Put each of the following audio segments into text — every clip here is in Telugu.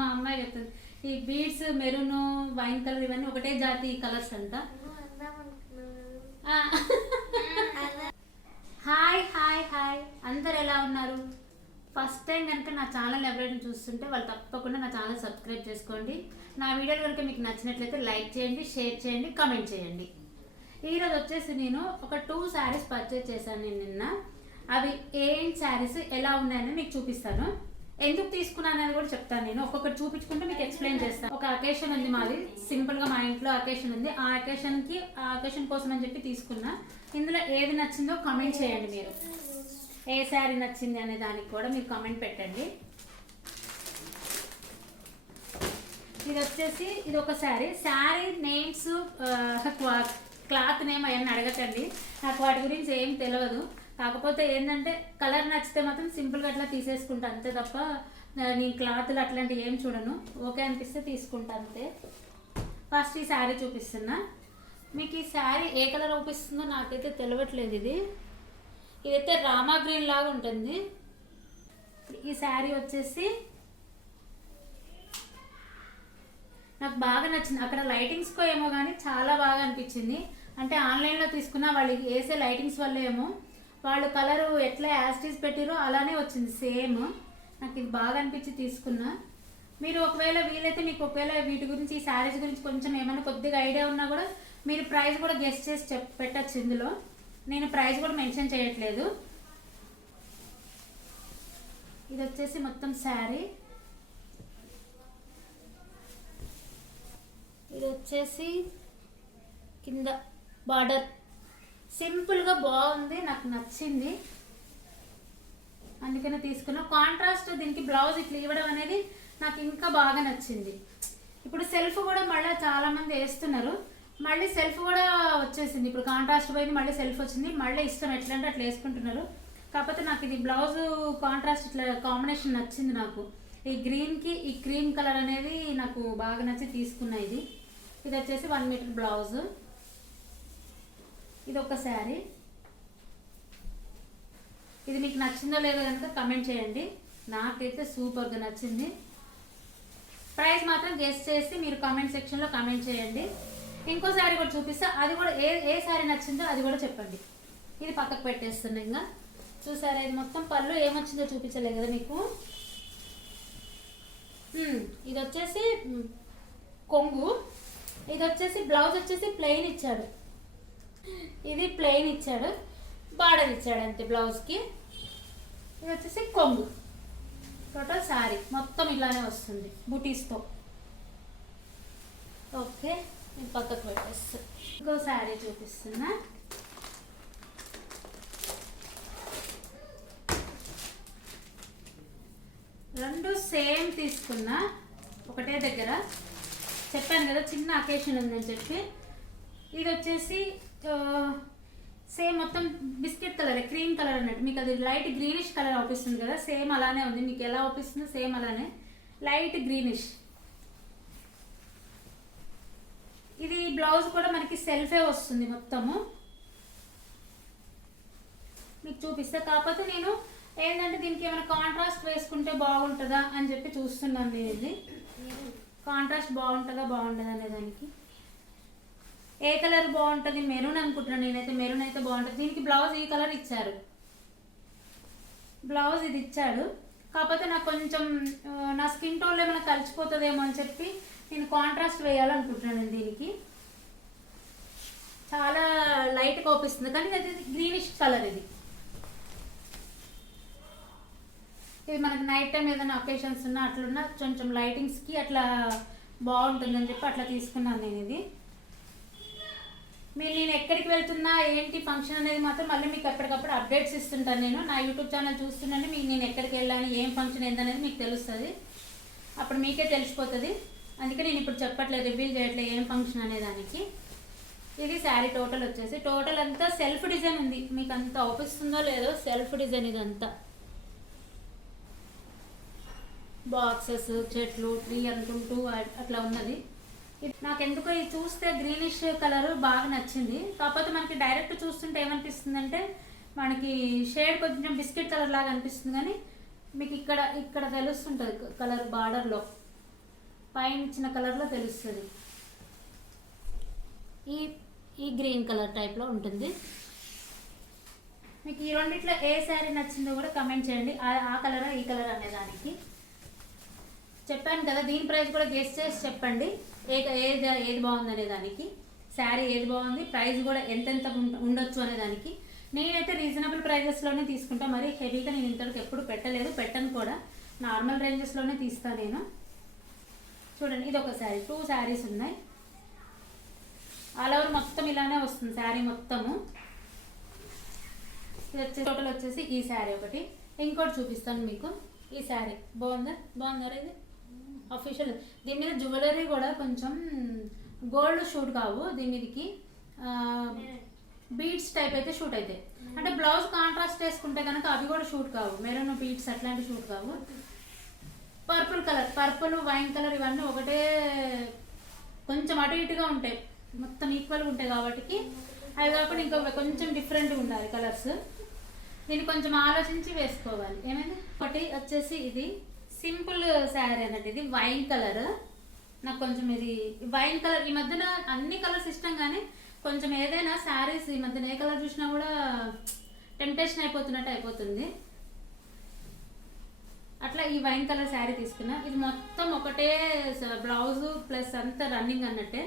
మా అమ్మాయి చెప్తుంది. ఈ బీడ్స్ మెరూన్ వైన్ కలర్ ఇవన్నీ ఒకటే జాతి కలర్స్ అంట. Hi hi hi. అందరు ఎలా ఉన్నారు? ఫస్ట్ టైం కనుక నా ఛానల్ ఎవరైనా చూస్తుంటే వాళ్ళు తప్పకుండా నా ఛానల్ సబ్స్క్రైబ్ చేసుకోండి. నా వీడియోలు కనుక మీకు నచ్చినట్లయితే లైక్ చేయండి షేర్ చేయండి కమెంట్ చేయండి. ఈరోజు వచ్చేసి నేను ఒక టూ శారీస్ పర్చేజ్ చేశాను నేను నిన్న. అవి ఏం శారీస్ ఎలా ఉన్నాయని మీకు చూపిస్తాను. ఎందుకు తీసుకున్నాను అని కూడా చెప్తాను నేను. ఒక్కొక్కటి చూపించుకుంటే మీకు ఎక్స్ప్లెయిన్ చేస్తాను. ఒక అకేషన్ ఉంది మాది. సింపుల్గా మా ఇంట్లో అకేషన్ ఉంది. ఆ అకేషన్కి ఆ అకేషన్ కోసం అని చెప్పి తీసుకున్నా. ఇందులో ఏది నచ్చిందో కమెంట్ చేయండి మీరు. ఏ శారీ నచ్చింది అనే దానికి కూడా మీరు కామెంట్ పెట్టండి. ఇది వచ్చేసి ఇది ఒక sari sari names cloth name అవన్నీ అడగటండి నాకు వాటి గురించి ఏం తెలియదు కాకపోతే ఏంటంటే కలర్ నచ్చితే మాత్రం సింపుల్గా అట్లా తీసేసుకుంటా అంతే తప్ప నేను క్లాత్లు అట్లాంటివి ఏం చూడను. ఓకే అనిపిస్తే తీసుకుంటా అంతే. ఫస్ట్ ఈ శారీ చూపిస్తున్నా. మీకు ఈ శారీ ఏ కలర్ చూపిస్తుందో నాకైతే తెలియట్లేదు ఇది. ఇదైతే రామా గ్రీన్ లాగా ఉంటుంది. ఈ శారీ వచ్చేసి నాకు బాగా నచ్చింది. అక్కడ లైటింగ్స్కో ఏమో కానీ చాలా బాగా అనిపించింది. అంటే ఆన్లైన్లో తీసుకున్న వాళ్ళకి వేసే లైటింగ్స్ వల్ల ఏమో వాళ్ళు కలరు ఎట్లా యాస్టీస్ పెట్టిరో అలానే వచ్చింది సేమ్. నాకు ఇది బాగా అనిపించి తీసుకున్నా. మీరు ఒకవేళ వీలైతే మీకు ఒకవేళ వీటి గురించి ఈ శారీస్ గురించి కొంచెం ఏమైనా కొద్దిగా ఐడియా ఉన్నా కూడా మీరు ప్రైస్ కూడా గెస్ట్ చేసి చెప్ పెట్టచ్చు ఇందులో. నేను ప్రైస్ కూడా మెన్షన్ చేయట్లేదు. ఇది వచ్చేసి మొత్తం శారీ. ఇది వచ్చేసి కింద బార్డర్. సింపుల్గా బాగుంది నాకు నచ్చింది. అందుకనే తీసుకున్నా. కాంట్రాస్ట్ దీనికి బ్లౌజ్ ఇట్లా ఇవ్వడం అనేది నాకు ఇంకా బాగా నచ్చింది. ఇప్పుడు సెల్ఫ్ కూడా మళ్ళీ చాలామంది వేస్తున్నారు. మళ్ళీ సెల్ఫ్ కూడా వచ్చేసింది. ఇప్పుడు కాంట్రాస్ట్ పోయింది మళ్ళీ సెల్ఫ్ వచ్చింది. మళ్ళీ ఇష్టం ఎట్లా అంటే అట్లా వేసుకుంటున్నారు. కాకపోతే నాకు ఇది బ్లౌజ్ కాంట్రాస్ట్ ఇట్లా కాంబినేషన్ నచ్చింది నాకు. ఈ గ్రీన్కి ఈ క్రీమ్ కలర్ అనేది నాకు బాగా నచ్చి తీసుకున్నా ఇది. ఇది వచ్చేసి వన్ మీటర్ బ్లౌజ్. ఇది ఒక శారీ. ఇది మీకు నచ్చిందో లేదో కనుక కమెంట్ చేయండి. నాకైతే సూపర్గా నచ్చింది. ప్రైస్ మాత్రం గెస్ట్ చేసి మీరు కామెంట్ సెక్షన్లో కామెంట్ చేయండి. ఇంకో శారీ కూడా చూపిస్తే. అది కూడా ఏ ఏ శారీ నచ్చిందో అది కూడా చెప్పండి. ఇది పక్కకు పెట్టేస్తున్నా ఇంకా. చూసారా ఇది మొత్తం పళ్ళు ఏమొచ్చిందో చూపించలే కదా మీకు. ఇది వచ్చేసి కొంగు. ఇది వచ్చేసి బ్లౌజ్ వచ్చేసి ప్లెయిన్ ఇచ్చాడు. ఇది ప్లెయిన్ ఇచ్చాడు. బార్డర్ ఇచ్చాడు అంతే బ్లౌజ్కి ఇది వచ్చేసి కొంగు. టోటల్ శారీ మొత్తం ఇలానే వస్తుంది బుటీస్తో ఓకే నేను పక్కకు పెట్టేస్తా. ఇంకో శారీ చూపిస్తున్నా. రెండు సేమ్ తీసుకున్నా. ఒకటే దగ్గర. చెప్పాను కదా చిన్న అకేషన్ ఉందని చెప్పి. ఇది వచ్చేసి సేమ్ మొత్తం బిస్కెట్ కలర్ క్రీమ్ కలర్ అన్నట్టు. మీకు అది లైట్ గ్రీనిష్ కలర్ అవుపిస్తుంది కదా సేమ్ అలానే ఉంది. మీకు ఎలా అవుపిస్తుందో సేమ్ అలానే. లైట్ గ్రీనిష్ ఇది బ్లౌజ్ కూడా మనకి సెల్ఫే వస్తుంది మొత్తము. మీకు చూపిస్తే. కాకపోతే నేను ఏంటంటే దీనికి ఏమైనా కాంట్రాస్ట్ వేసుకుంటే బాగుంటుందా అని చెప్పి చూస్తున్నాను నేను కాంట్రాస్ట్ బాగుంటుందా బాగుంటుందా అనే దానికి. ఏ కలర్ బాగుంటుంది? మెరూన్ అనుకుంటున్నాను నేనైతే. మెరూన్ అయితే బాగుంటుంది. దీనికి బ్లౌజ్ ఈ కలర్ ఇచ్చారు. బ్లౌజ్ ఇది ఇచ్చాడు. కాకపోతే నాకు కొంచెం నా స్కిన్ టోన్లో ఏమైనా కలిసిపోతుందేమో అని చెప్పి నేను కాంట్రాస్ట్ వేయాలనుకుంటున్నాను నేను దీనికి. చాలా లైట్ కోపిస్తుంది కానీ అది గ్రీనిష్ కలర్ ఇది. ఇది మనకి నైట్ టైం ఏదైనా అకేషన్స్ ఉన్నా అట్లున్నా కొంచెం లైటింగ్స్కి అట్లా బాగుంటుందని చెప్పి అట్లా తీసుకున్నాను నేను ఇది. మీరు నేను ఎక్కడికి వెళ్తున్నా ఏంటి ఫంక్షన్ అనేది మాత్రం మళ్ళీ మీకు ఎప్పటికప్పుడు అప్డేట్స్ ఇస్తుంటాను నేను. నా యూట్యూబ్ ఛానల్ చూస్తుంటే మీకు నేను ఎక్కడికి వెళ్ళాను ఏం ఫంక్షన్ ఏందనేది మీకు తెలుస్తుంది. అప్పుడు మీకే తెలిసిపోతుంది. అందుకే నేను ఇప్పుడు చెప్పట్లేదు రివీల్ చేయట్లేదు ఏం ఫంక్షన్ అనే దానికి. ఇది శారీ టోటల్ వచ్చేసి. టోటల్ అంతా సెల్ఫ్ డిజైన్ ఉంది. మీకు అంత అవుపిస్తుందో లేదో సెల్ఫ్ డిజైన్ ఇదంతా. బాక్సెస్ చెట్లు ట్రీ అనుకుంటూ అట్లా ఉన్నది. ఇది నాకు ఎందుకో ఇది చూస్తే గ్రీనిష్ కలర్ బాగా నచ్చింది. కాకపోతే మనకి డైరెక్ట్ చూస్తుంటే ఏమనిపిస్తుంది అంటే మనకి షేడ్ కొంచెం బిస్కెట్ కలర్ లాగా అనిపిస్తుంది కానీ మీకు ఇక్కడ ఇక్కడ తెలుస్తుంటుంది కలర్ బార్డర్లో పైన ఇచ్చిన కలర్లో తెలుస్తుంది. ఈ ఈ గ్రీన్ కలర్ టైప్లో ఉంటుంది. మీకు ఈ రెండిట్లో ఏ శారీ నచ్చిందో కూడా కమెంట్ చేయండి. ఆ- కలరా ఈ కలర్ అనేదానికి చెప్పాను కదా దీని ప్రైస్ కూడా గెస్ట్ చేసి చెప్పండి. ఏ ఏది ఏది బాగుంది అనే దానికి. శారీ ఏది బాగుంది ప్రైస్ కూడా ఎంతెంత ఉండ- ఉండొచ్చు అనే దానికి. నేనైతే రీజనబుల్ ప్రైజెస్లోనే తీసుకుంటా. మరి హెవీగా నేను ఇంతవరకు ఎప్పుడు పెట్టలేదు. పెట్టను కూడా. నార్మల్ రేంజెస్లోనే తీస్తాను నేను. చూడండి ఇది ఒక శారీ. టూ శారీస్ ఉన్నాయి. ఆల్ ఓవర్ మొత్తం ఇలానే వస్తుంది శారీ మొత్తము. ఇది వచ్చేసి టోటల్ వచ్చేసి ఈ శారీ ఒకటి. ఇంకోటి చూపిస్తాను మీకు. ఈ శారీ. బాగుందా? బాగుందా ఇది అఫీషియల్ దీని మీద జ్యువెలరీ కూడా కొంచెం గోల్డ్ షూట్ కావు దీని మీదకి బీడ్స్ టైప్ అయితే షూట్ అవుతాయి అంటే బ్లౌజ్ కాంట్రాస్ట్ వేసుకుంటే కనుక అవి కూడా షూట్ కావు. మెరూన్ బీడ్స్ అట్లాంటి షూట్ కావు. Purple colour purple wine colour ఇవన్నీ ఒకటే కొంచెం అటు ఇటుగా ఉంటాయి. మొత్తం ఈక్వల్గా ఉంటాయి కాబట్టి అవి కాకుండా ఇంకా కొంచెం డిఫరెంట్గా ఉండాలి కలర్స్ దీన్ని కొంచెం ఆలోచించి వేసుకోవాలి. ఏమైంది? ఒకటి వచ్చేసి ఇది. సింపుల్ శారీ అన్నట్టు ఇది వైన్ కలర్. నాకు కొంచెం ఇది వైన్ కలర్ ఈ మధ్యన అన్ని కలర్స్ ఇష్టం కానీ కొంచెం ఏదైనా శారీస్ ఈ మధ్యన ఏ కలర్ చూసినా కూడా టెంప్టేషన్ అయిపోతున్నట్టు అయిపోతుంది. అట్లా ఈ వైన్ కలర్ శారీ తీసుకున్నా. ఇది మొత్తం ఒకటే బ్లౌజ్ ప్లస్ అంతా రన్నింగ్ అన్నట్టే.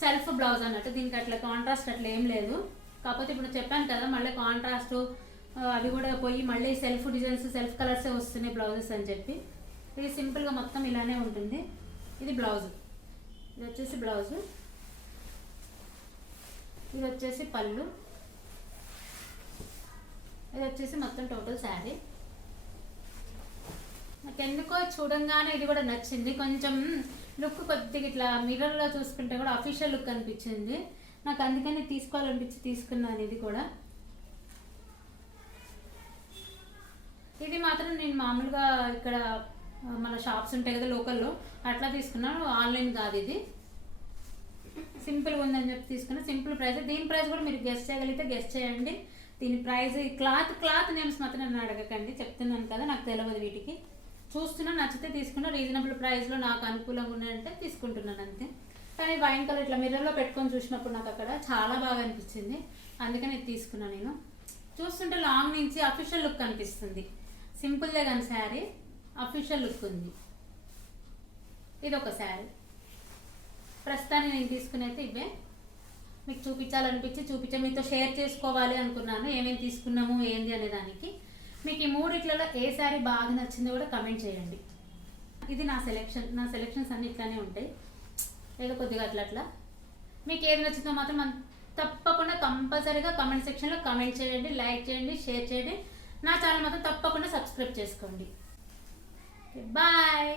సెల్ఫ్ బ్లౌజ్ అన్నట్టు. దీనికి అట్లా కాంట్రాస్ట్ అట్లా ఏం లేదు. కాకపోతే ఇప్పుడు చెప్పాను కదా మళ్ళీ కాంట్రాస్ట్ అవి కూడా పోయి మళ్ళీ సెల్ఫ్ డిజైన్స్ సెల్ఫ్ కలర్సే వస్తున్నాయి బ్లౌజెస్ అని చెప్పి. ఇది సింపుల్గా మొత్తం ఇలానే ఉంటుంది. ఇది బ్లౌజ్. ఇది వచ్చేసి బ్లౌజ్. ఇది వచ్చేసి పళ్ళు. ఇది వచ్చేసి మొత్తం టోటల్ శారీ. నాకు ఎందుకో చూడంగానే ఇది కూడా నచ్చింది. కొంచెం లుక్ కొద్దిగా ఇట్లా మిర్రర్లో చూసుకుంటే కూడా అఫీషియల్ లుక్ అనిపించింది. నాకు అందుకని తీసుకోవాలనిపించి తీసుకున్నాను ఇది కూడా. ఇది మాత్రం నేను మామూలుగా ఇక్కడ మన షాప్స్ ఉంటాయి కదా లోకల్లో అట్లా తీసుకున్నాను ఆన్లైన్ కాదు ఇది. సింపుల్గా ఉందని చెప్పి తీసుకున్న సింపుల్ ప్రైస్. దీని ప్రైస్ కూడా మీరు గెస్ట్ చేయగలిగితే గెస్ట్ చేయండి. దీని ప్రైస్ క్లాత్ క్లాత్ నేమ్స్ మాత్రం నన్ను అడగకండి. చెప్తున్నాను కదా నాకు తెలియదు వీటికి. చూస్తున్నా నచ్చితే తీసుకున్నా రీజనబుల్ ప్రైస్లో నాకు అనుకూలంగా ఉన్నాయంటే తీసుకుంటున్నాను అంతే. కానీ వైన్ కలర్ ఇట్లా మిర్రర్లో పెట్టుకొని చూసినప్పుడు నాకు అక్కడ చాలా బాగా అనిపించింది. అందుకని తీసుకున్నాను నేను. చూస్తుంటే లాంగ్ నుంచి అఫీషియల్ లుక్ అనిపిస్తుంది సింపుల్దే కానీ శారీ అఫీషియల్ లుక్ ఉంది. ఇది ఒక శారీ. ప్రస్తుతానికి నేను తీసుకునేది ఇవే. మీకు చూపించాలనిపించి చూపించ మీతో షేర్ చేసుకోవాలి అనుకున్నాను ఏమేమి తీసుకున్నాము ఏంది అనే దానికి. మీకు ఈ మూడిట్లలో ఏ శారీ బాగా నచ్చిందో కూడా కమెంట్ చేయండి. ఇది నా సెలెక్షన్ నా సెలెక్షన్స్ అన్ని ఇట్లానే ఉంటాయి. ఏదో కొద్దిగా అట్లా అట్లా. మీకు ఏది నచ్చిందో మాత్రం తప్పకుండా కంపల్సరీగా కమెంట్ సెక్షన్లో కమెంట్ చేయండి లైక్ చేయండి షేర్ చేయండి. నా ఛానల్ మాత్రం తప్పకుండా సబ్స్క్రైబ్ చేసుకోండి. బాయ్